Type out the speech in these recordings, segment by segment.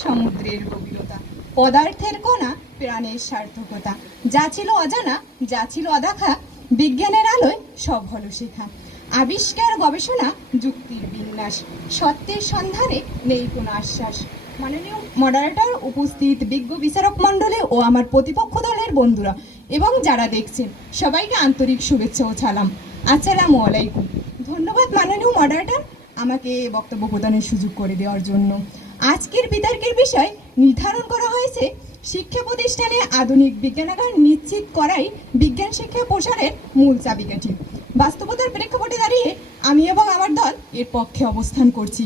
সমুদ্রের গভীরতা, পদার্থের কণা, প্রাণের সার্থকতা। যা ছিল অজানা, যা ছিল অদেখা, বিজ্ঞানের আলোয় সব হলো শেখা। আবিষ্কার, গবেষণা, যুক্তির বিন্যাস, সত্যের সন্ধানে নেই কোনো আশ্বাস। মাননীয় মডারেটর, উপস্থিত বিজ্ঞ বিচারক মণ্ডলী ও আমার প্রতিপক্ষ দলের বন্ধুরা এবং যারা দেখছেন, সবাইকে আন্তরিক শুভেচ্ছা ও সালাম। আসসালামু আলাইকুম। ধন্যবাদ মাননীয় মডারেটর, আমাকে বক্তব্য প্রদানের সুযোগ করে দেওয়ার জন্য। আজকের বিতর্কের বিষয় নির্ধারণ করা হয়েছে শিক্ষা প্রতিষ্ঠানে আধুনিক বিজ্ঞানাগার নিশ্চিত করাই বিজ্ঞান শিক্ষা প্রসারের মূল চাবিকাঠি। বাস্তবতার প্রেক্ষাপটে দাঁড়িয়ে আমি এবং আমার দল এর পক্ষে অবস্থান করছি।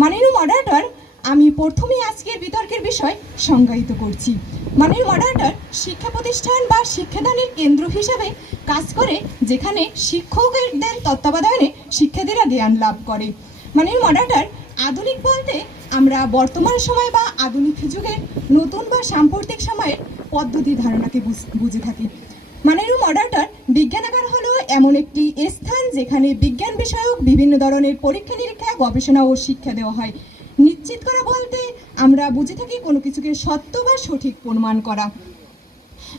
মাননীয় মডারেটর, আমি প্রথমেই আজকের বিতর্কের বিষয় সংজ্ঞায়িত করছি। মাননীয় মডারেটর, শিক্ষা প্রতিষ্ঠান বা শিক্ষাদানের কেন্দ্র হিসাবে কাজ করে, যেখানে শিক্ষকদের তত্ত্বাবধানে শিক্ষার্থীরা জ্ঞান লাভ করে। মাননীয় মডারেটর, আধুনিক বলতে আমরা বর্তমান সময় বা আধুনিক যুগের নতুন বা সাম্প্রতিক সময়ের পদ্ধতি ধারণাকে বুঝে থাকি। মাননীয় মডারেটর, বিজ্ঞানাগার হলো এমন একটি স্থান যেখানে বিজ্ঞান বিষয়ক বিভিন্ন ধরনের পরীক্ষা নিরীক্ষা, গবেষণা ও শিক্ষা দেওয়া হয়। নিশ্চিত করা বলতে আমরা বুঝে থাকি কোনো কিছুকে সত্য বা সঠিক প্রমাণ করা।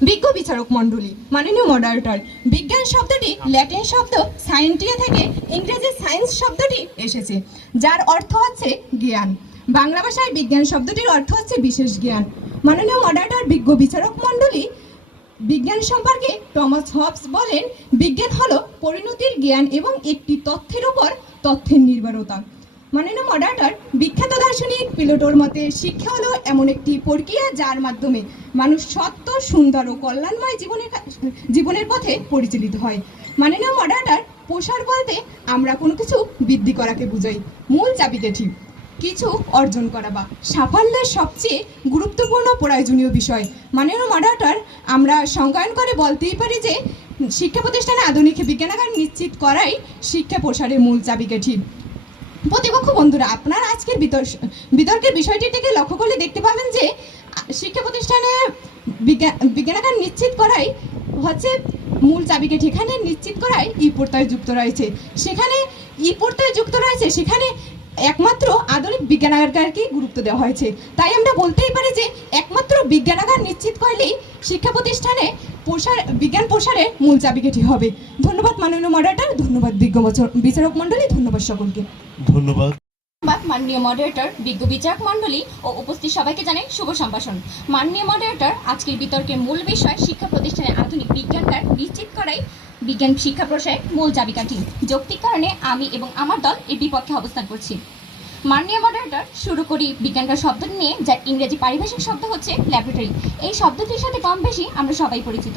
বিজ্ঞ বিচারক মণ্ডলী, মাননীয় মডারেটর, বিজ্ঞান শব্দটি ল্যাটিন শব্দ সায়েন্টিয়া থেকে ইংরেজি সায়েন্স শব্দটি এসেছে, যার অর্থ হচ্ছে জ্ঞান। বাংলা ভাষায় বিজ্ঞান শব্দটির অর্থ হচ্ছে বিশেষ জ্ঞান। মাননীয় মডারেটর, বিজ্ঞ বিচারক মণ্ডলী, বিজ্ঞান সম্পর্কে টমাস হবস বলেন, বিজ্ঞান হলো পরিণতির জ্ঞান এবং একটি তথ্যের উপর তথ্যের নির্ভরতা। মাননীয় মডারেটর, বিখ্যাত দার্শনিক প্লেটোর মতে শিক্ষা হলো এমন একটি প্রক্রিয়া যার মাধ্যমে মানুষ সত্য, সুন্দর ও কল্যাণময় জীবনের পথে পরিচালিত হয়। মাননীয় মডারেটর, প্রসার বলতে আমরা কোনো কিছু বৃদ্ধি করাকে বুঝাই। মূল চাবিকাঠি কিছু অর্জন করা বা সাফল্যের সবচেয়ে গুরুত্বপূর্ণ প্রয়োজনীয় বিষয়। মাননীয় মডারেটর, আমরা সংজ্ঞায়ন করে বলতেই পারি যে শিক্ষা প্রতিষ্ঠানে আধুনিক বিজ্ঞানাগার নিশ্চিত করাই শিক্ষা প্রসারের মূল চাবিকাঠি। প্রতিপক্ষ বন্ধুরা, আপনারা আজকের বিতর্কের বিষয়টি থেকে লক্ষ্য করলে দেখতে পাবেন যে শিক্ষা প্রতিষ্ঠানে বিজ্ঞানাগার নিশ্চিত করাই হচ্ছে মূল চাবিকাঠি। এখানে নিশ্চিত করাই ই প্রত্যয় যুক্ত রয়েছে, সেখানে ই প্রত্যয় যুক্ত রয়েছে, সেখানে একমাত্র আধুনিক বিজ্ঞানাগারকে গুরুত্ব দেওয়া হয়েছে। তাই আমরা বলতেই পারি যে একমাত্র বিজ্ঞানাগার নিশ্চিত করলেই শিক্ষা প্রতিষ্ঠানে বিজ্ঞান প্রসারের মূল চাবিকাঠি হবে। ধন্যবাদ মাননীয় মডারেটর, ধন্যবাদ বিজ্ঞ বিচারক মণ্ডলী, ধন্যবাদ সকলকে। ধন্যবাদ মাননীয় মডারেটর, বিজ্ঞ বিচারক মণ্ডলী ও উপস্থিত সবাইকে জানাই শুভ সম্ভাষণ। মাননীয় মডারেটর, আজকের বিতর্কের মূল বিষয় শিক্ষা প্রতিষ্ঠানে আধুনিক বিজ্ঞানগার নিশ্চিত করাই বিজ্ঞান শিক্ষা প্রসারের মূল চাবিকাঠি। যৌক্তিক কারণে আমি এবং আমার দল এর বিপক্ষে অবস্থান করছি। মাননীয় মডারেটর, শুরু করি বিজ্ঞানগার শব্দটি নিয়ে, যার ইংরেজি পারিভাষিক শব্দ হচ্ছে ল্যাবরেটরি। এই শব্দটির সাথে কম বেশি আমরা সবাই পরিচিত।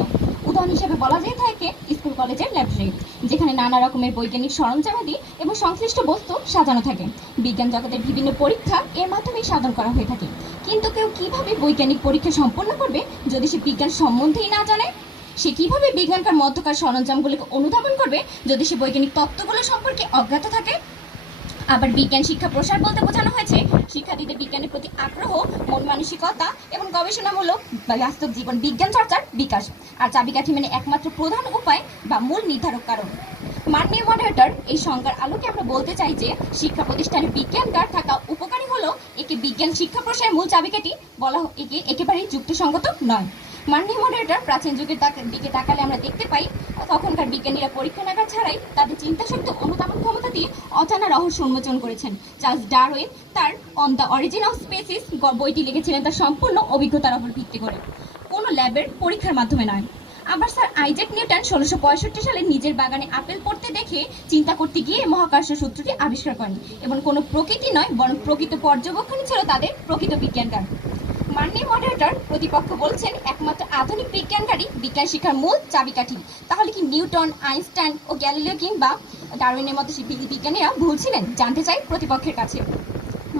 উদাহরণ হিসেবে বলা যেয়ে থাকে স্কুল কলেজের ল্যাবরেটরি, যেখানে নানা রকমের বৈজ্ঞানিক সরঞ্জামাদি এবং সংশ্লিষ্ট বস্তু সাজানো থাকে। বিজ্ঞান জগতের বিভিন্ন পরীক্ষা এর মাধ্যমেই সাধন করা হয়ে থাকে। কিন্তু কেউ কিভাবে বৈজ্ঞানিক পরীক্ষা সম্পন্ন করবে যদি সে বিজ্ঞান সম্বন্ধেই না জানে? সে কিভাবে বিজ্ঞানকার মধ্যকার সরঞ্জামগুলিকে অনুধাবন করবে যদি সে বৈজ্ঞানিক তত্ত্বগুলো সম্পর্কে অজ্ঞাত থাকে? আবার বিজ্ঞান শিক্ষা প্রসার বলতে বোঝানো হয়েছে শিক্ষার্থীদের বিজ্ঞানের প্রতি আগ্রহ, মন মানসিকতা এবং গবেষণামূলক বাস্তব জীবন বিজ্ঞান চর্চার বিকাশ। আর চাবিকাঠি মানে একমাত্র প্রধান উপায় বা মূল নির্ধারক কারণ। মাননীয় মডারেটর, এই সংজ্ঞার আলোকে আমরা বলতে চাই যে শিক্ষা প্রতিষ্ঠানে বিজ্ঞানগার থাকা উপকারী হলো একে বিজ্ঞান শিক্ষা প্রসারের মূল চাবিকাঠি বলা একেবারেই যুক্তিসঙ্গত নয়। মাননীয় মডারেটর, প্রাচীন যুগের দিকে তাকালে আমরা দেখতে পাই তখনকার বিজ্ঞানীরা পরীক্ষানাগার ছাড়াই তাদের চিন্তাশক্তি অনুধাবন ক্ষমতা দিয়ে অজানা রহস্য উন্মোচন করেছেন। চার্লস ডারউইন তার on the origin of species বইটি লিখেছিলেন তার সম্পূর্ণ অভিজ্ঞতার উপর ভিত্তি করে, কোনো ল্যাবের পরীক্ষার মাধ্যমে নয়। আবার স্যার আইজ্যাক নিউটন 1665 সালে নিজের বাগানে আপেল পড়তে দেখে চিন্তা করতে গিয়ে মহাকর্ষ সূত্রটি আবিষ্কার করেন, এবং কোনো প্রকৃতি নয় বরং প্রকৃত পর্যবেক্ষণই ছিল তাদের প্রকৃত বিজ্ঞানগার। মাননীয় মডারেটর, প্রতিপক্ষ বলছেন একমাত্র আধুনিক বিজ্ঞানগারই বিজ্ঞান শিক্ষার মূল চাবিকাঠি। তাহলে কি নিউটন, আইনস্টাইন ও গ্যালিলিও কিংবা ডারউইনের মতো বিজ্ঞানীরা ভুল ছিলেন? জানতে চাই প্রতিপক্ষের কাছে।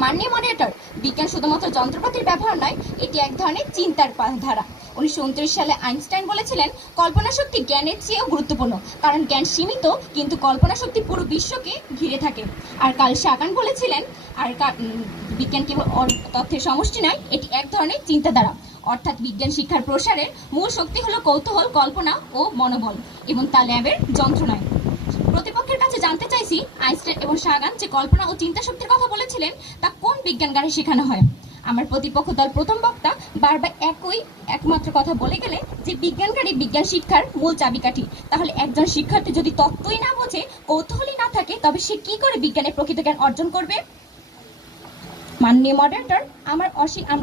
মাননীয় মডারেটর, বিজ্ঞান শুধুমাত্র যন্ত্রপাতির ব্যবহার নয়, এটি এক ধরনের চিন্তার ধারা। 1929 সালে আইনস্টাইন বলেছিলেন কল্পনা শক্তি জ্ঞানের চেয়েও গুরুত্বপূর্ণ, কারণ জ্ঞান সীমিত কিন্তু কল্পনা শক্তি পুরো বিশ্বকে ঘিরে থাকে। আর কার্ল সাগান বলেছিলেন বিজ্ঞান কেবল তথ্যের সমষ্টি নয়, এটি এক ধরনের চিন্তাধারা। অর্থাৎ বিজ্ঞান শিক্ষার প্রসারের মূল শক্তি হলো কৌতূহল, কল্পনা ও মনোবল, এবং তা ল্যাবের যন্ত্র নয়। প্রতিপক্ষের কাছে জানতে চাইছি আইনস্টাইন এবং সাগান যে কল্পনা ও চিন্তা শক্তির কথা বলেছিলেন তা কোন বিজ্ঞানগারে শেখানো হয়? আমার প্রতিপক্ষ দল প্রথম বক্তা বারবার একমাত্র কথা বলে গেলে যে বিজ্ঞানকারী বিজ্ঞান শিক্ষার মূল চাবিকাঠি। তাহলে একজন শিক্ষার্থী যদি তত্ত্বই না বোঝে, কৌতূহলী না থাকে, তবে সে কি করে বিজ্ঞানের প্রকৃত জ্ঞান অর্জন করবে? মাননীয় মডারেটর, আমরা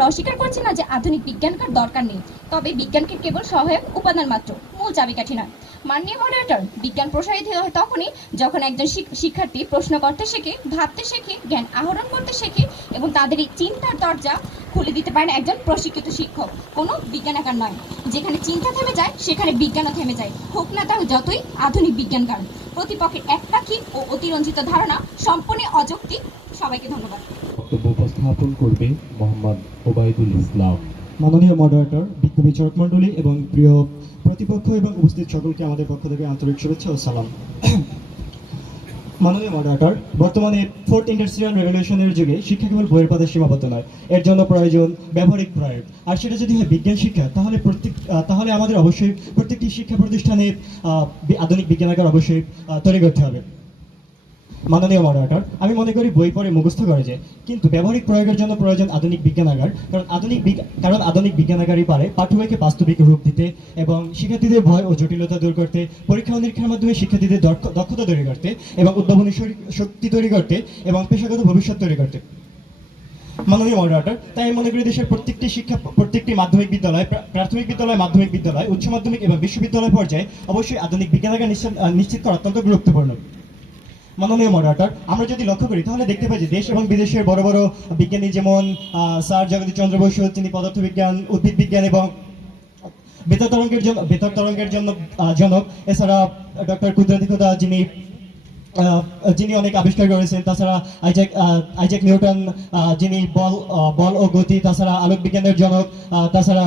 অস্বীকার করছি না যে আধুনিক বিজ্ঞানকার দরকার নেই, তবে বিজ্ঞানকে কেবল সহায়ক উপাদান মাত্র, মূল চাবিকাঠি নয়। মাননীয় মডারেটর, বিজ্ঞান প্রসারিত হয় তখনই যখন একজন শিক্ষার্থী প্রশ্ন করতে শেখে, ভাবতে শেখে, জ্ঞান আহরণ করতে শেখে এবং তাদের এই চিন্তার দরজা খুলে দিতে পারে না একজন প্রশিক্ষিত শিক্ষক, কোনো বিজ্ঞানাগার নয়। যেখানে চিন্তা থেমে যায় সেখানে বিজ্ঞানও থেমে যায়, হোক না তার যতই আধুনিক বিজ্ঞানকার। প্রতিপক্ষের একপাক্ষিক ও অতিরঞ্জিত ধারণা সম্পূর্ণ অযৌক্তিক। সবাইকে ধন্যবাদ। বক্তব্য উপস্থাপন করবে মোহাম্মদ ওবায়দুল ইসলাম। মাননীয় মডারেটর, বিজ্ঞ বিচারক মণ্ডলী এবং প্রিয় প্রতিপক্ষ এবং উপস্থিত সকলকে আমাদের পক্ষ থেকে আন্তরিক শুভেচ্ছা ও সালাম। মাননীয় মডারেটর, বর্তমানে ফোর্থ ইন্ডাস্ট্রিয়াল রেভলিউশনের যুগে শিক্ষা কেবল বইয়ের পথে সীমাবদ্ধ নয়, এর জন্য প্রয়োজন ব্যবহারিক প্রয়োগ। আর সেটা যদি হয় বিজ্ঞান শিক্ষা, তাহলে আমাদের অবশ্যই প্রত্যেকটি শিক্ষা প্রতিষ্ঠানে আধুনিক বিজ্ঞানাগার অবশ্যই তৈরি করতে হবে। মাননীয় মডারেটর, আমি মনে করি বই পড়ে মুখস্থ করে যায়, কিন্তু ব্যবহারিক প্রয়োগের জন্য প্রয়োজন আধুনিক বিজ্ঞানাগার। কারণ আধুনিক বিজ্ঞানাগারই পারে পাঠ্যবইকে বাস্তবিক রূপ দিতে এবং শিক্ষার্থীদের ভয় ও জটিলতা দূর করতে, পরীক্ষা ও নিরীক্ষার মাধ্যমে শিক্ষার্থীদের দক্ষতা তৈরি করতে এবং উদ্ভাবনী শক্তি তৈরি করতে এবং পেশাগত ভবিষ্যৎ তৈরি করতে। মাননীয় মডারেটর, তাই আমি মনে করি দেশের প্রত্যেকটি মাধ্যমিক বিদ্যালয়, প্রাথমিক বিদ্যালয়, মাধ্যমিক বিদ্যালয়, উচ্চ মাধ্যমিক এবং বিশ্ববিদ্যালয় পর্যায়ে অবশ্যই আধুনিক বিজ্ঞানাগার নিশ্চিত করা অত্যন্ত গুরুত্বপূর্ণ। মাননীয় মডারেটর, আমরা যদি লক্ষ্য করি তাহলে দেখতে পাই যে দেশ এবং বিদেশের বড় বড় বিজ্ঞানী যেমন স্যার জগদীশ চন্দ্র বসু, তিনি পদার্থবিজ্ঞান, উদ্ভিদ বিজ্ঞান এবং বেতার তরঙ্গের জন্য জনক, এছাড়া ডক্টর কুদরতি খোদা যিনি অনেক আবিষ্কার করেছেন, তাছাড়া আইজ্যাক নিউটন যিনি বল ও গতি, তাছাড়া আলোক বিজ্ঞানের জনক, তাছাড়া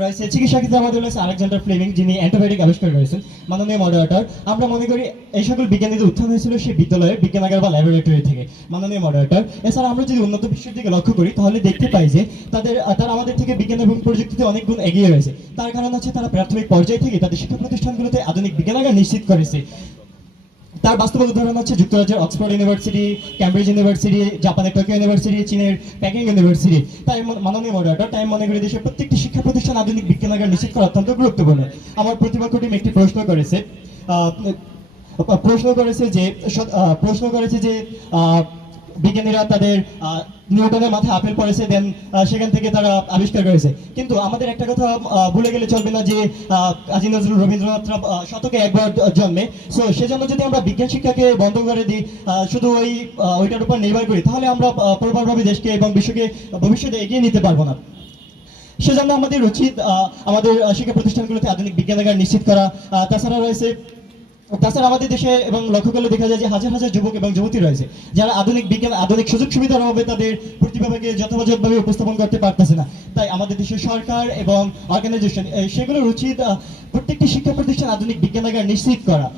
রয়েছে চিকিৎসা ক্ষেত্রে আমাদের রয়েছে আলেকজান্ডার ফ্লেমিং, যিনি অ্যান্টিবায়োটিক আবিষ্কার করেছেন। মাননীয় মডারেটর, আমরা মনে করি এই সকল বিজ্ঞানীদের উত্থান হয়েছিল সেই বিদ্যালয়ের বিজ্ঞানাগার বা ল্যাবরেটরি থেকে। মাননীয় মডারেটর, এছাড়া আমরা যদি উন্নত বিশ্বের দিকে লক্ষ্য করি তাহলে দেখতে পাই যে তারা আমাদের থেকে বিজ্ঞান এবং প্রযুক্তিতে অনেক গুণ এগিয়ে রয়েছে। তার কারণ হচ্ছে তারা প্রাথমিক পর্যায় থেকে তাদের শিক্ষা প্রতিষ্ঠানগুলোতে আধুনিক বিজ্ঞানাগার নিশ্চিত করেছে। তার বাস্তব উদাহরণ হচ্ছে যুক্তরাজ্যের অক্সফোর্ড ইউনিভার্সিটি, ক্যামব্রিজ ইউনিভার্সিটি, জাপানের টোকিও ইউনিভার্সিটি, চীনের পেকিং ইউনিভার্সিটি। তাই মাননীয় মডারেটর, তাই মনে করি দেশের প্রত্যেকটি শিক্ষা প্রতিষ্ঠান আধুনিক বিজ্ঞানাগার নিশ্চিত করা অত্যন্ত গুরুত্বপূর্ণ। আমার প্রতিপক্ষ টিম একটি প্রশ্ন করেছে যে বিজ্ঞানীরা তাদের নিউটনের মাথায় আপেল পড়েছে, দেন সেখান থেকে তারা আবিষ্কার করেছে। কিন্তু আমাদের একটা কথা ভুলে গেলে চলবে না যে কাজী নজরুল, রবীন্দ্রনাথরা শতকে একবার জন্মে। সো সেজন্য যদি আমরা বিজ্ঞান শিক্ষাকে বন্ধ করে দিই, শুধু ওইটার উপর নির্ভর করি, তাহলে আমরা প্রবলভাবে দেশকে এবং বিশ্বকে ভবিষ্যতে এগিয়ে নিতে পারবো না। সেজন্য আমাদের উচিত আমাদের শিক্ষা প্রতিষ্ঠানগুলোতে আধুনিক বিজ্ঞানাগার নিশ্চিত করা। তাছাড়া আমাদের দেশে এবং লক্ষ্য করলে দেখা যায় যে হাজার হাজার যুবক এবং যুবতী রয়েছে যারা আধুনিক সুযোগ সুবিধার অভাবে তাদের প্রতিভাকে যথাযথভাবে উপস্থাপন করতে পারতেছে না। তাই আমাদের দেশের সরকার এবং অর্গানাইজেশন সেগুলোর উচিত প্রত্যেকটি শিক্ষা প্রতিষ্ঠান আধুনিক বিজ্ঞানাগার নিশ্চিত করা।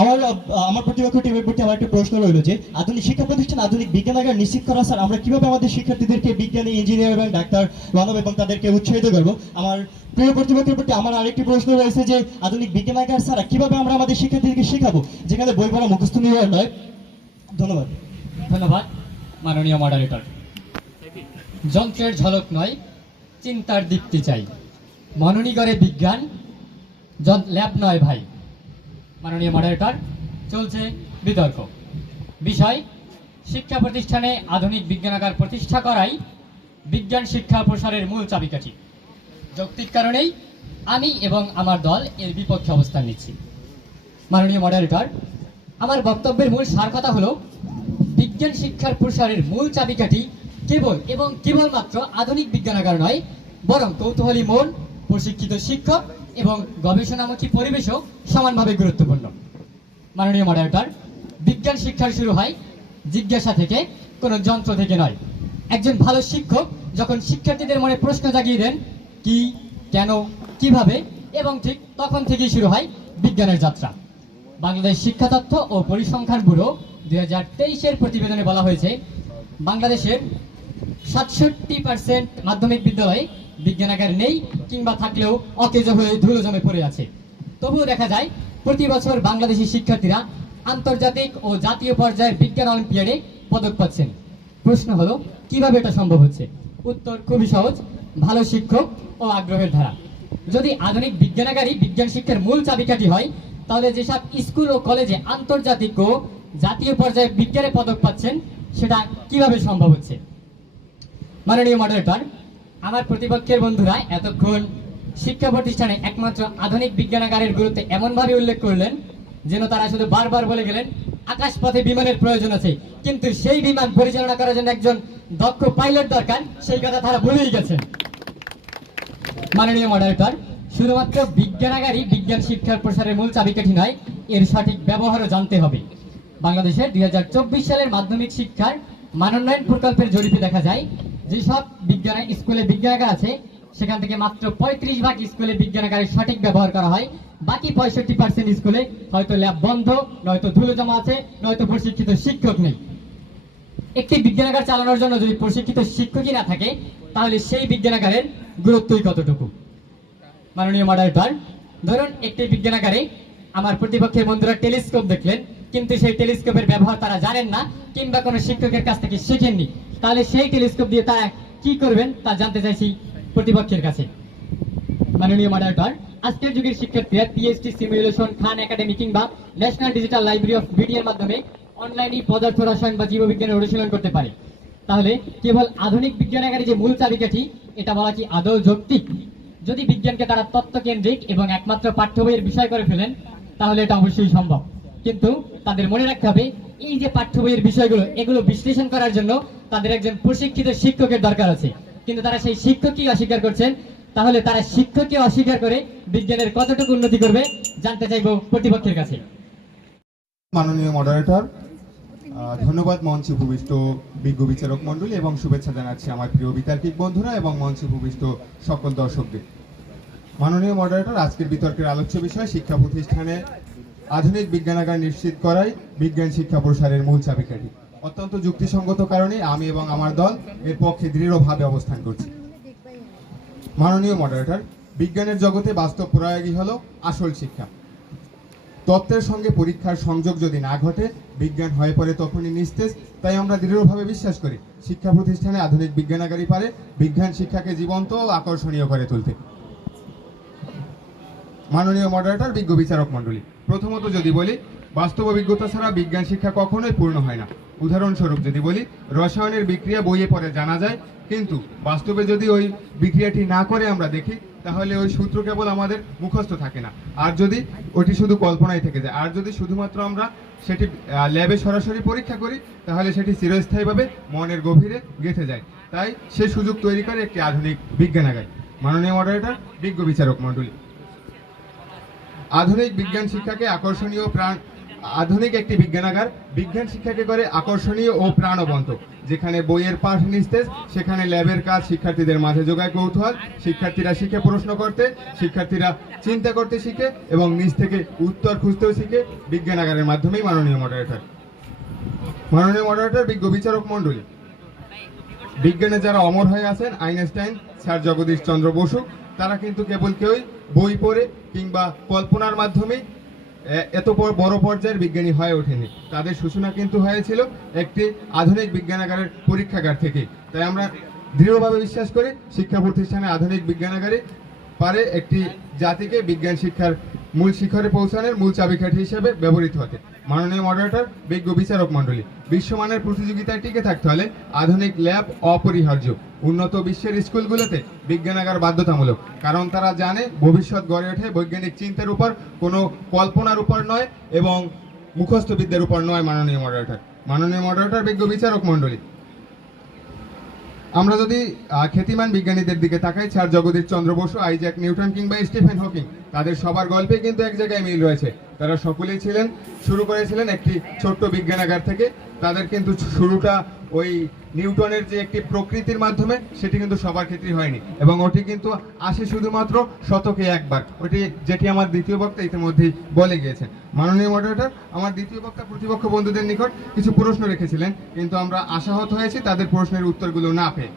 আমার প্রতিপক্ষ টিমের প্রতি আমার একটা প্রশ্ন রইল যে আধুনিক শিক্ষা প্রতিষ্ঠান আধুনিক বিজ্ঞানাগার নিশ্চিত করা স্যার, আমরা কিভাবে আমাদের শিক্ষার্থীদেরকে বিজ্ঞানী, ইঞ্জিনিয়ার এবং ডাক্তার বানাবো এবং তাদেরকে উৎসাহিত করবো? আমার প্রিয় প্রতিপক্ষের প্রতি আমার আরেকটি প্রশ্ন রয়েছে যে আধুনিক বিজ্ঞানাগার স্যার কিভাবে আমরা আমাদের শিক্ষার্থীদেরকে শেখাবো যেখানে বই পড়া মুখস্থ নির্ভর নয়? ধন্যবাদ। মাননীয় মডারেটর, যন্ত্রের ঝলক নয়, চিন্তার দীপ্তি চাই। মননীগড়ে বিজ্ঞান, ল্যাব নয় ভাই। মাননীয় মডারেটর, চলছে বিতর্ক। বিষয়, শিক্ষা প্রতিষ্ঠানে আধুনিক বিজ্ঞানাগার প্রতিষ্ঠা করাই বিজ্ঞান শিক্ষা প্রসারের মূল চাবিকাঠি। যৌক্তিক কারণেই আমি এবং আমার দল এর বিপক্ষে অবস্থান নিচ্ছি। মাননীয় মডারেটর, আমার বক্তব্যের মূল সার কথা হলো বিজ্ঞান শিক্ষার প্রসারের মূল চাবিকাঠি কেবলমাত্র আধুনিক বিজ্ঞানাগার নয়, বরং কৌতূহলী মন, প্রশিক্ষিত শিক্ষক এবং গবেষণামুখী পরিবেশও সমানভাবে গুরুত্বপূর্ণ। মাননীয় মডারেটর, বিজ্ঞান শিক্ষার শুরু হয় জিজ্ঞাসা থেকে, কোনো যন্ত্র থেকে নয়। একজন ভালো শিক্ষক যখন শিক্ষার্থীদের মনে প্রশ্ন জাগিয়ে দেন কি, কেন, কিভাবে, এবং ঠিক তখন থেকেই শুরু হয় বিজ্ঞানের যাত্রা। বাংলাদেশ শিক্ষা তথ্য ও পরিসংখ্যান ব্যুরো 2023-এর প্রতিবেদনে বলা হয়েছে বাংলাদেশের 67% মাধ্যমিক বিদ্যালয়ে বিজ্ঞানাগার নেই, কিংবা থাকলেও অকেজো হয়ে ধুলো জমে পড়ে আছে। তবুও দেখা যায় প্রতি বছর বাংলাদেশি শিক্ষার্থীরা আন্তর্জাতিক ও জাতীয় পর্যায়ের বিজ্ঞান অলিম্পিয়াডে পদক পাচ্ছেন। প্রশ্ন হলো কিভাবে এটা সম্ভব হচ্ছে? উত্তর খুবই সহজ, ভালো শিক্ষক ও আগ্রহের ধারা। যদি আধুনিক বিজ্ঞানাগারই বিজ্ঞান শিক্ষার মূল চাবিকাঠি হয়, তাহলে যেসব স্কুল ও কলেজে আন্তর্জাতিক ও জাতীয় পর্যায়ে বিজ্ঞানে পদক পাচ্ছেন সেটা কিভাবে সম্ভব হচ্ছে? মাননীয় মডারেটর, আমার প্রতিপক্ষের বন্ধুরা এতক্ষণ শিক্ষা প্রতিষ্ঠানে একমাত্র আধুনিক বিজ্ঞানাগারের গুরুত্ব এমনভাবে উল্লেখ করলেন যেন তারা শুধু বারবার বলে গেলেন আকাশপথে বিমানের প্রয়োজন আছে, কিন্তু সেই বিমান পরিচালনা করার জন্য একজন দক্ষ পাইলট দরকার, সেই কথা তারা ভুলেই গেছেন। মাননীয় মডারেটর, শুধুমাত্র বিজ্ঞানাগারই বিজ্ঞান শিক্ষার প্রসারের মূল চাবিকাঠি নয়, এর সঠিক ব্যবহারও জানতে হবে। বাংলাদেশের 2024 সালের মাধ্যমিক শিক্ষার মানোন্নয়ন প্রকল্পের জরিপে দেখা যায় যেসব স্কুলে বিজ্ঞানাগার আছে সেখান থেকে মাত্র 35% স্কুলে বিজ্ঞানাগারের সঠিক ব্যবহার করা হয়। বাকি 65% স্কুলে হয়তো ল্যাব বন্ধ, নয়তো ধুলো জমা আছে, নয়তো প্রশিক্ষিত শিক্ষক নেই। একটি বিজ্ঞানাগার চালানোর জন্য যদি প্রশিক্ষিত শিক্ষকই না থাকে তাহলে সেই বিজ্ঞানাগারের গুরুত্বই কতটুকু? মাননীয় মডারেটর, ধরুন একটি বিজ্ঞানাগারে আমার প্রতিপক্ষের বন্ধুরা টেলিস্কোপ দেখলেন, কিন্তু সেই টেলিস্কোপের ব্যবহার তারা জানেন না কিংবা কোনো শিক্ষকের কাছ থেকে শিখেননি, তাহলে সেই টেলিস্কোপ দিয়ে তারা কি করবেন তা জানতে চাইছি প্রতিপক্ষের কাছে। মাননীয় মডারেটর, আজকের যুগের শিক্ষার্থীরা পিএইচডি সিমুলেশন, খান একাডেমি কিংবা ন্যাশনাল ডিজিটাল লাইব্রেরি অফ বিডিএর মাধ্যমে অনলাইনে পদার্থ রসায়ন বা জীববিজ্ঞানের অনুশীলন করতে পারে। তাহলে কেবল আধুনিক বিজ্ঞানাগারে যে মূল চাবিকাঠি, এটা বলা কি আদৌ যৌক্তিক? যদি বিজ্ঞানকে তারা তত্ত্বকেন্দ্রিক এবং একমাত্র পাঠ্য বইয়ের বিষয় করে ফেলেন তাহলে এটা অবশ্যই সম্ভব, কিন্তু তাদের মনে রাখতে হবে এই যে পাঠ্য বইয়ের বিষয়গুলো, এগুলো বিশ্লেষণ করার জন্য তাদের একজন প্রশিক্ষিত শিক্ষকের দরকার আছে, কিন্তু তারা সেই শিক্ষককেই অস্বীকার করছেন। তাহলে তারা শিক্ষককে অস্বীকার করে বিজ্ঞানের কতটুকু উন্নতি করবে জানতে চাইবো প্রতিপক্ষের কাছে। মাননীয় মডারেটর, ধন্যবাদ মঞ্চে উপবিষ্ট বিজ্ঞ বিচারক মণ্ডলী এবং শুভেচ্ছা জানাচ্ছি আমার প্রিয় বিতার্কিক বন্ধুরা এবং মঞ্চে উপবিষ্ট সকল দর্শকদের। মাননীয় মডারেটর, আজকের বিতর্কের আলোচ্য বিষয় শিক্ষা প্রতিষ্ঠানে আধুনিক বিজ্ঞানাগার নিশ্চিত করাই বিজ্ঞান শিক্ষা প্রসারের মূল চাবিকাঠি। অত্যন্ত যুক্তিসঙ্গত কারণে আমি এবং আমার দল এর পক্ষে দৃঢ়ভাবে অবস্থান করছি। মাননীয় মডারেটর, বিজ্ঞানের জগতে বাস্তব প্রয়োগই হলো আসল শিক্ষা। তত্ত্বের সঙ্গে পরীক্ষার সংযোগ যদি না ঘটে বিজ্ঞান হয়ে পড়ে তখনই নিস্তেজ। তাই আমরা দৃঢ়ভাবে বিশ্বাস করি শিক্ষা প্রতিষ্ঠানে আধুনিক বিজ্ঞানাগারই পারে বিজ্ঞান শিক্ষাকে জীবন্ত ও আকর্ষণীয় করে তুলতে। মাননীয় মডারেটর, বিজ্ঞ বিচারক মণ্ডলী, প্রথমত যদি বলি বাস্তব অভিজ্ঞতা ছাড়া বিজ্ঞান শিক্ষা কখনোই পূর্ণ হয় না। উদাহরণস্বরূপ যদি বলি রসায়নের বিক্রিয়া বইয়ে পড়ে জানা যায়, কিন্তু বাস্তবে যদি ওই বিক্রিয়াটি না করে আমরা দেখি তাহলে ওই সূত্র কেবল আমাদের মুখস্থ থাকে না, আর যদি ওটি শুধু কল্পনায় থেকে যায়, আর যদি শুধুমাত্র আমরা সেটি ল্যাবে সরাসরি পরীক্ষা করি তাহলে সেটি চিরস্থায়ীভাবে মনের গভীরে গেঁথে যায়। তাই সে সুযোগ তৈরি করে একটি আধুনিক বিজ্ঞানাগার। মাননীয় মডারেটর, বিজ্ঞ বিচারক মণ্ডলী, আধুনিক বিজ্ঞান শিক্ষাকে আকর্ষণীয় আধুনিক একটি বিজ্ঞানাগার বিজ্ঞান শিক্ষাকে করে আকর্ষণীয় ও প্রাণবন্ত। যেখানে বইয়ের পাঠ নিস্তেজ, সেখানে ল্যাবের কাজ শিক্ষার্থীদের মাঝে যোগায় কৌতূহল। শিক্ষার্থীরা শিখে প্রশ্ন করতে, শিক্ষার্থীরা চিন্তা করতে শিখে এবং নিজ থেকে উত্তর খুঁজতেও শিখে বিজ্ঞানাগারের মাধ্যমেই। মাননীয় মডারেটর, বিজ্ঞ বিচারক মণ্ডলী, বিজ্ঞানে যারা অমর হয়ে আছেন আইনস্টাইন, স্যার জগদীশ চন্দ্র বসু, তারা কিন্তু কেবল কেউই বই পড়ে কিংবা কল্পনার মাধ্যমে এত বড় পর্যায়ের বিজ্ঞানী হয়ে ওঠেনি। তাদের সূচনা কিন্তু হয়েছিল একটি আধুনিক বিজ্ঞানাগারের পরীক্ষাগার থেকে। তাই আমরা দৃঢ়ভাবে বিশ্বাস করি শিক্ষা প্রতিষ্ঠানে আধুনিক বিজ্ঞানাগারে পারে একটি জাতিকে বিজ্ঞান শিক্ষার মূল শিখরে পৌঁছানোর মূল চাবিকাঠি হিসেবে ব্যবহৃত হতে। মাননীয় মডারেটর, বিজ্ঞ বিচারক মণ্ডলী, বিশ্বমানের প্রতিযোগিতায় টিকে থাকতে হলে আধুনিক ল্যাব অপরিহার্য। উন্নত বিশ্বের স্কুলগুলোতে বিজ্ঞানাগার বাধ্যতামূলক, কারণ তারা জানে ভবিষ্যৎ গড়ে ওঠে বৈজ্ঞানিক চিন্তার উপর, কোনো কল্পনার উপর নয় এবং মুখস্থ বিদ্যার উপর নয়। মাননীয় মডারেটর, বিজ্ঞ বিচারক মণ্ডলী, আমরা যদি খ্যাতিমান বিজ্ঞানীদের দিকে তাকাই, sir Jagadish Chandra Basu, Isaac Newton কিংবা স্টিফেন হকিং, তাদের সবার গল্পে কিন্তু এক জায়গায় মিল রয়েছে। তারা সকলেই শুরু করেছিলেন একটি ছোট্ট বিজ্ঞানাগার থেকে। তাদের কিন্তু শুরুটা ওই নিউটনের যে একটি প্রকৃতির মাধ্যমে, সেটি কিন্তু সবার ক্ষেত্রেই হয়নি এবং ওটি কিন্তু আসে শুধুমাত্র শতকে একবার, ওটি যেটি আমার দ্বিতীয় বক্তা ইতিমধ্যেই বলে গিয়েছেন। মাননীয় মডারেটর, আমার দ্বিতীয় বক্তা প্রতিপক্ষ বন্ধুদের নিকট কিছু প্রশ্ন রেখেছিলেন, কিন্তু আমরা আশাহত হয়েছি তাদের প্রশ্নের উত্তরগুলো না পেয়ে।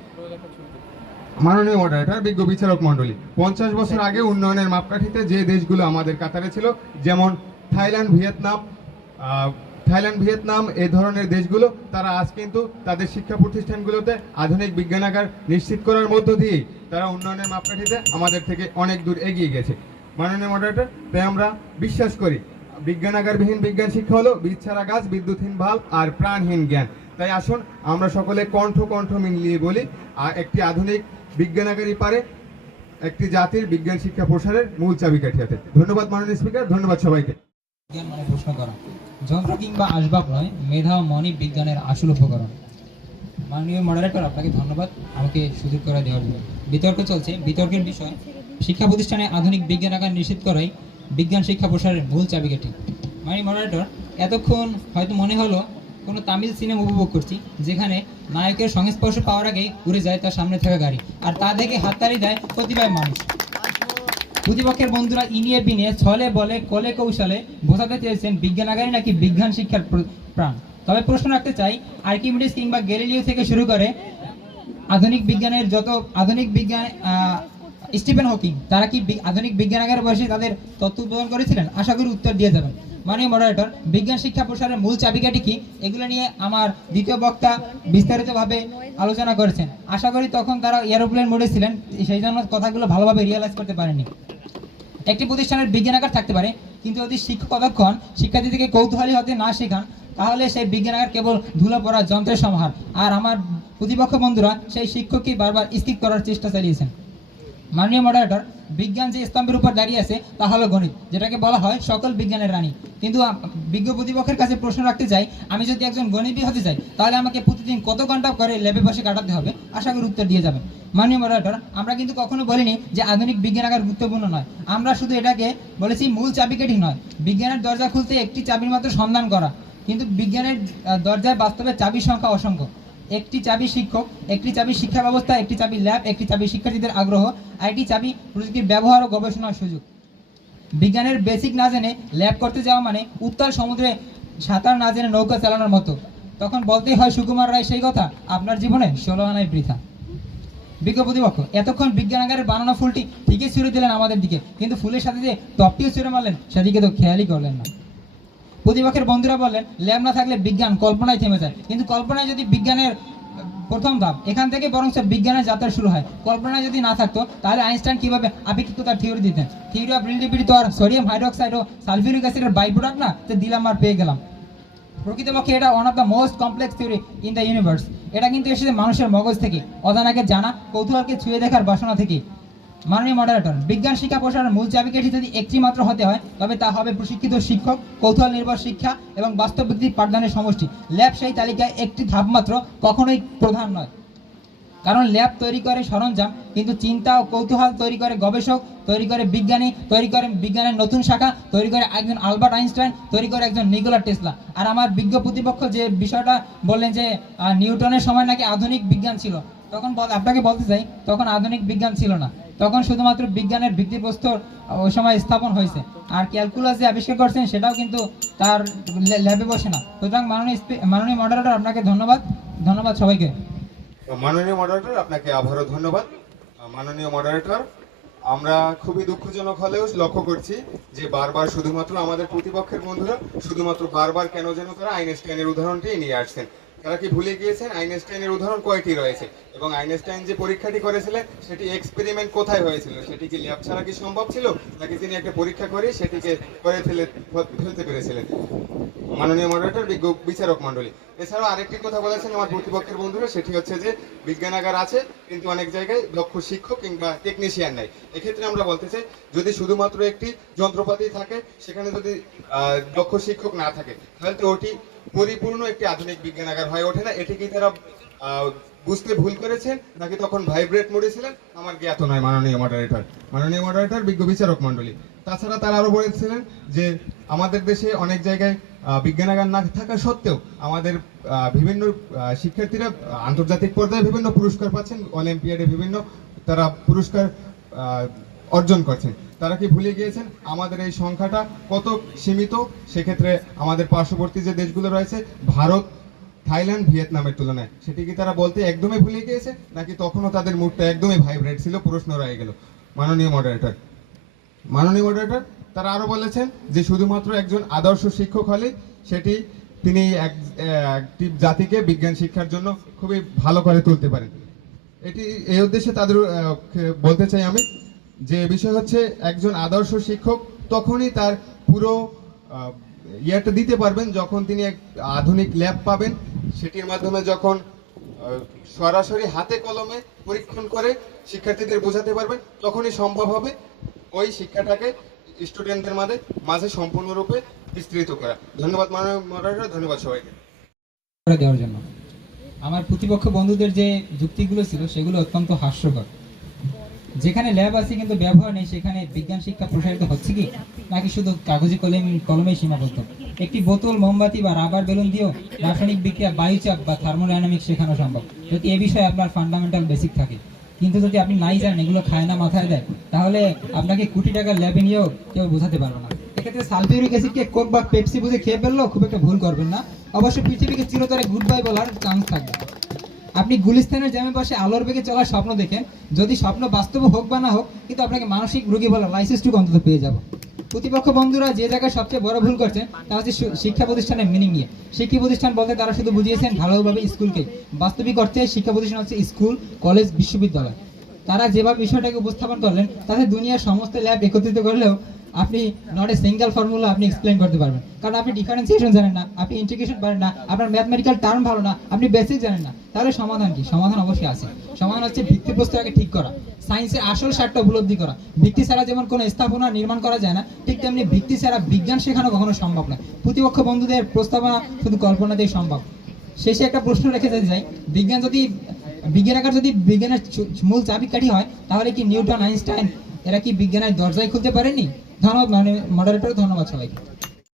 মাননীয় মডারেটর, বিজ্ঞ বিচারক মণ্ডলী, 50 বছর আগে উন্নয়নের মাপকাঠিতে যে দেশগুলো আমাদের কাতারে ছিল, যেমন থাইল্যান্ড, ভিয়েতনাম, থাইল্যান্ড, ভিয়েতনাম এই ধরনের দেশগুলো তারা আজ কিন্তু তাদের শিক্ষা প্রতিষ্ঠানগুলোতে আধুনিক বিজ্ঞানাগার নিশ্চিত করার মধ্য দিয়েই তারা উন্নয়নের মাপকাঠিতে আমাদের থেকে অনেক দূর এগিয়ে গেছে। মাননীয় মডারেটর, তাই আমরা বিশ্বাস করি বিজ্ঞানাগারবিহীন বিজ্ঞান শিক্ষা হলো বীজ ছাড়া গাছ, বিদ্যুৎহীন ভাল্ব আর প্রাণহীন জ্ঞান। তাই আসুন আমরা সকলে কণ্ঠ কণ্ঠ মিলিয়ে বলি, আর একটি আধুনিক বিজ্ঞানাগারই পারে একটি জাতির বিজ্ঞান শিক্ষা প্রসারের মূল চাবিকাঠি হাতে। ধন্যবাদ মাননীয় স্পিকার, ধন্যবাদ সবাইকে। বিজ্ঞান মানে প্রশ্ন করা, যন্ত্র কিংবা আসবাব নয়, মেধা ও মনই বিজ্ঞানের আসল উপকরণ। মাননীয় মডারেটর, আপনাকে ধন্যবাদ আমাকে সুযোগ করে দেওয়ার জন্য। বিতর্ক চলছে, বিতর্কের বিষয় শিক্ষা প্রতিষ্ঠানে আধুনিক বিজ্ঞানাগার নিশ্চিত করাই বিজ্ঞান শিক্ষা প্রসারের মূল চাবিকাঠি। মাননীয় মডারেটর, এতক্ষণ হয়তো মনে হলো কোনো তামিল সিনেমা উপভোগ করছি, যেখানে নায়কের সংস্পর্শ পাওয়ার আগেই উড়ে যায় তার সামনে থাকা গাড়ি, আর তা দেখে হাততালি দেয় কতিপয় মানুষ। প্রতিপক্ষের বন্ধুরা ইনিয়ে বিনিয়ে ছলে বলে কলে কৌশলে বোঝাতে চেয়েছেন বিজ্ঞানাগারই নাকি বিজ্ঞান শিক্ষার প্রাণ। তবে প্রশ্ন রাখতে চাই, আর্কিমিডিস কিংবা গ্যালিলিও থেকে শুরু করে আধুনিক বিজ্ঞানের স্টিফেন হকিং, তারা কি আধুনিক বিজ্ঞানাগারে বসে তাদের তত্ত্ব উদ্ভাবন করেছিলেন? আশা করি উত্তর দিয়ে যাবেন। মাননীয় মডারেটর, বিজ্ঞান শিক্ষা প্রসারের মূল চাবিকাঠি কি, এগুলো নিয়ে আমার দ্বিতীয় বক্তা বিস্তারিতভাবে আলোচনা করেছেন। আশা করি তখন তারা এরোপ্লেন মোডে ছিলেন, সেই জন্য কথাগুলো ভালোভাবে রিয়েলাইজ করতে পারেনি। একটি প্রতিষ্ঠানের বিজ্ঞানাগার থাকতে পারে, কিন্তু যদি শিক্ষক কতক্ষণ শিক্ষার্থীদেরকে কৌতূহলী হতে না শেখান, তাহলে সেই বিজ্ঞানাগার কেবল ধুলো পড়া যন্ত্রের সমাহার। আর আমার প্রতিপক্ষ বন্ধুরা সেই শিক্ষককেই বারবার স্কিপ করার চেষ্টা চালিয়েছেন। মাননীয় মডারেটর, বিজ্ঞান যে স্তম্ভের উপর দাঁড়িয়ে আছে তা হলো গণিত, যেটাকে বলা হয় সকল বিজ্ঞানের রানী। কিন্তু বিজ্ঞ প্রতিপক্ষের কাছে প্রশ্ন রাখতে চাই, আমি যদি একজন গণিতবিদ হতে চাই, তাহলে আমাকে প্রতিদিন কত ঘন্টা করে ল্যাবে বসে কাটাতে হবে? আশা করি উত্তর দিয়ে যাবেন। মাননীয় মডারেটর, আমরা কিন্তু কখনো বলিনি যে আধুনিক বিজ্ঞানাগার গুরুত্বপূর্ণ নয়, আমরা শুধু এটাকে বলেছি মূল চাবিকাঠি নয়। বিজ্ঞানের দরজা খুলতে একটি চাবির মাত্র সন্ধান করা, কিন্তু বিজ্ঞানের দরজায় বাস্তবে চাবির সংখ্যা অসংখ্য। একটি চাবি শিক্ষক, একটি চাবি শিক্ষা ব্যবস্থা, একটি চাবি ল্যাব, একটি চাবি শিক্ষার্থীদের আগ্রহ, আর একটি চাবি প্রযুক্তির ব্যবহার ও গবেষণার সুযোগ। বিজ্ঞানের বেসিক না জেনে ল্যাব করতে যাওয়া মানে উত্তাল সমুদ্রে সাঁতার না জেনে নৌকা চালানোর মতো। তখন বলতেই হয় সুকুমার রায় সেই কথা, আপনার জীবনে 16 আনাই বৃথা। বিজ্ঞ প্রতিপক্ষ, এতক্ষণ বিজ্ঞানাগারের বানানো ফুলটি ঠিকই ছুড়ে দিলেন আমাদের দিকে, কিন্তু ফুলের সাথে যে টপটিও ছুড়ে মারলেন সেদিকে তো খেয়ালই করলেন না। প্রতিপক্ষের বন্ধুরা বললেন ল্যাব না থাকলে বিজ্ঞান কল্পনায় থেমে যায়, কিন্তু কল্পনায় যদি বিজ্ঞানের প্রথম ধাপ, এখান থেকে বরং বিজ্ঞানের যাত্রা শুরু হয়। কল্পনায় যদি না থাকতো, তাহলে আইনস্টাইন কিভাবে আপেক্ষিকতার থিওরি দিতেন? থিওরি অফ রিলেটিভিটি তো আর সোডিয়াম হাইড্রোক্সাইড ও সালফিউরিক অ্যাসিডের বাই প্রোডাক্ট না, তো দিলাম আর পেয়ে গেলাম। প্রকৃতপক্ষে এটা one of the most complex theory in the universe. এটা কিন্তু এসেছে মানুষের মগজ থেকে, অজানাকে জানা, কৌতূহলকে ছুঁয়ে দেখার বাসনা থেকে। মাননীয় মডারেটর, বিজ্ঞান শিক্ষা প্রসারের মূল চাবিকাঠি যদি একটি মাত্র হতে হয়, তবে তা হবে প্রশিক্ষিত শিক্ষক, কৌতূহল নির্ভর শিক্ষা এবং বাস্তব ভিত্তিক পাঠদানের সমষ্টি। ল্যাব সেই তালিকায় একটি ধাপ মাত্র, কখনোই প্রধান নয়। কারণ ল্যাব তৈরি করে সরঞ্জাম, কিন্তু চিন্তা ও কৌতূহল তৈরি করে গবেষক, তৈরি করে বিজ্ঞানী, তৈরি করে বিজ্ঞানের নতুন শাখা, তৈরি করে একজন আলবার্ট আইনস্টাইন, তৈরি করে একজন নিকোলা টেসলা। আর আমার বিজ্ঞ প্রতিপক্ষ যে বিষয়টা বললেন যে নিউটনের সময় নাকি আধুনিক বিজ্ঞান ছিল, তখন আপনাকে বলতে চাই তখন আধুনিক বিজ্ঞান ছিল না, তখন শুধুমাত্র বিজ্ঞানের ভিত্তিপ্রস্তর ওই সময় স্থাপন হয়েছে। আর ক্যালকুলাস যে আবিষ্কার করছেন সেটাও কিন্তু তার ল্যাবে বসে না। সুতরাং মাননীয় মডারেটর, আপনাকে ধন্যবাদ সবাইকে। মাননীয় মডারেটর, আপনাকে আবারও ধন্যবাদ। মাননীয় মডারেটর, আমরা খুবই দুঃখজনক হলেও লক্ষ্য করছি যে বারবার শুধুমাত্র আমাদের প্রতিপক্ষের বন্ধুরা শুধুমাত্র বারবার কেন যেন তারা আইনস্টাইনের উদাহরণটি নিয়ে আসছেন। তারা কি ভুলে গিয়েছেন আইনস্টাইনের উদাহরণ কয়টি রয়েছে, এবং আইনস্টাইন যে পরীক্ষাটি করেছিলেন সেটি এক্সপেরিমেন্ট কোথায় হয়েছিল? সেটি কি ল্যাব ছাড়া কি সম্ভব ছিল, নাকি তিনি একটা পরীক্ষা করে সেটিকে করে ফেলতে পেরেছিলেন? মাননীয় মডারেটর, বিজ্ঞ বিচারক মণ্ডলী, এছাড়াও আরেকটি কথা বলেছেন আমার প্রতিপক্ষের বন্ধুরা, সেটি হচ্ছে যে বিজ্ঞানাগার আছে কিন্তু অনেক জায়গায় দক্ষ শিক্ষক কিংবা টেকনিশিয়ান নাই। এক্ষেত্রে আমরা বলতে চাই, যদি শুধুমাত্র একটি যন্ত্রপাতি থাকে, সেখানে যদি দক্ষ শিক্ষক না থাকে, তাহলে তো ওটি পরিপূর্ণ একটি আধুনিক বিজ্ঞানাগার হয়ে ওঠে না। এটি কি তারা বুঝতে ভুল করেছেন, নাকি তখন ভাইব্রেট মোডে ছিলেন, আমার জ্ঞাত নয়। মাননীয় মডারেটর, বিজ্ঞ বিচারক মণ্ডলী, তাছাড়া তারা আরও বলেছিলেন যে আমাদের দেশে অনেক জায়গায় বিজ্ঞানাগার না থাকা সত্ত্বেও আমাদের বিভিন্ন শিক্ষার্থীরা আন্তর্জাতিক পর্যায়ে বিভিন্ন পুরস্কার পাচ্ছেন, অলিম্পিয়াডে বিভিন্ন তারা পুরস্কার অর্জন করছেন। তারা কি ভুলে গিয়েছেন আমাদের এই সংখ্যাটা কত সীমিত? সেক্ষেত্রে আমাদের পার্শ্ববর্তী যে দেশগুলো রয়েছে, ভারত, থাইল্যান্ড, ভিয়েতনামের তুলনায়, সেটি কি তারা বলতে একদমই ভুলে গিয়েছে, নাকি তখনও তাদের মুডটা একদমই ভাইব্রেট ছিল? প্রশ্ন রয়ে গেল। মাননীয় মডারেটর, তারা আরো বলেছেন যে শুধুমাত্র একজন আদর্শ শিক্ষক হলে সেটি তিনি একটি জাতিকে বিজ্ঞান শিক্ষার জন্য খুবই ভালো করে তুলতে পারেন। এই উদ্দেশ্যে তাদের বলতে চাই আমি যে বিষয় হচ্ছে একজন আদর্শ শিক্ষক তখনই তার পুরো ইয়েটা দিতে পারবেন যখন তিনি এক আধুনিক ল্যাব পাবেন, সেটির মাধ্যমে যখন সরাসরি হাতে কলমে পরীক্ষণ করে শিক্ষার্থীদের বোঝাতে পারবেন, তখনই সম্ভব হবে ওই শিক্ষাটাকে স্টুডেন্টদের মাঝে সম্পূর্ণরূপে বিস্তৃত করা। ধন্যবাদ মাননীয় মডারেটর, ধন্যবাদ সবাইকে। করে দেওয়ার জন্য আমার প্রতিপক্ষ বন্ধুদের যে যুক্তিগুলো ছিল সেগুলো অত্যন্ত হাস্যকর। যেখানে ল্যাব আছে কিন্তু ব্যবহার নেই, সেখানে বিজ্ঞান শিক্ষা প্রসারিত হচ্ছে কি, নাকি শুধু কাগজে কলমে সীমাবদ্ধ? একটি বোতল, মোমবাতি বা রাবার বেলুন দিয়েও রাসায়নিক বিক্রিয়া, বায়ুচাপ বা থার্মোডাইনামিক্স শেখানো সম্ভব যদি এ বিষয়ে আপনার ফান্ডামেন্টাল বেসিক থাকে। কিন্তু যদি আপনি নাই জানেন, এগুলো খায় না, মাথায় দেয়, তাহলে আপনাকে কোটি টাকার ল্যাবে নিয়েও কেউ বোঝাতে পারবে না। এক্ষেত্রে সালফিউরিক অ্যাসিডকে কোক বা পেপসি বুঝে খেয়ে ফেললেও খুব একটা ভুল করবেন না। অবশ্যই পৃথিবীকে চিরতরে গুড বাই বলার চান্স থাকবে। আপনি গুলিস্তানের জ্যামের পাশে আলোর বেগে চলার স্বপ্ন দেখেন, যদি স্বপ্ন বাস্তব হোক বা না হোক, কিন্তু আপনাকে মানসিক রোগী বলার লাইসেন্সটুকু অন্তত পেয়ে যাব। প্রতিপক্ষ বন্ধুরা যে জায়গায় সবচেয়ে বড় ভুল করছেন তা হচ্ছে শিক্ষা প্রতিষ্ঠানের মিনিং নিয়ে। শিক্ষা প্রতিষ্ঠান বলতে তারা শুধু বুঝিয়েছেন ভালোভাবে স্কুলকে, বাস্তবিক অর্থে শিক্ষা প্রতিষ্ঠান হচ্ছে স্কুল, কলেজ, বিশ্ববিদ্যালয়। তারা যেভাবে বিষয়টাকে উপস্থাপন করলেন তাতে দুনিয়ার সমস্ত ল্যাব একত্রিত করলেও আপনি নট এ সিঙ্গেল ফর্মুলা আপনি এক্সপ্লেইন করতে পারবেন, কারণ আপনি ডিফারেন্সিয়েশন জানেন না, আপনি ইন্টিগ্রেশন পারেন না, আপনার ম্যাথমেটিক্যাল টার্ম ভালো না, আপনি বেসিক জানেন না। তাহলে সমাধান কি? সমাধান অবশ্যই আছে। সমাধান হচ্ছে ভিত্তিপ্রস্তরকে ঠিক করা, সায়েন্সের আসল স্বার্থ উপলব্ধি করা। ভিত্তি ছাড়া যেমন কোনো স্থাপনা নির্মাণ করা যায় না, ঠিক তেমনি ভিত্তি ছাড়া বিজ্ঞান শেখানো কখনো সম্ভব নয়। প্রতিপক্ষ বন্ধুদের প্রস্তাবনা শুধু কল্পনাতেই সম্ভব। শেষে একটা প্রশ্ন রেখে যেতে চাই, বিজ্ঞানাগার যদি বিজ্ঞানের মূল চাবিকাঠি হয়, তাহলে কি নিউটন, আইনস্টাইন এরা কি বিজ্ঞানের দরজায় খুলতে পারেনি? ধন্যবাদ মডারেটর, ধন্যবাদ সবাইকে।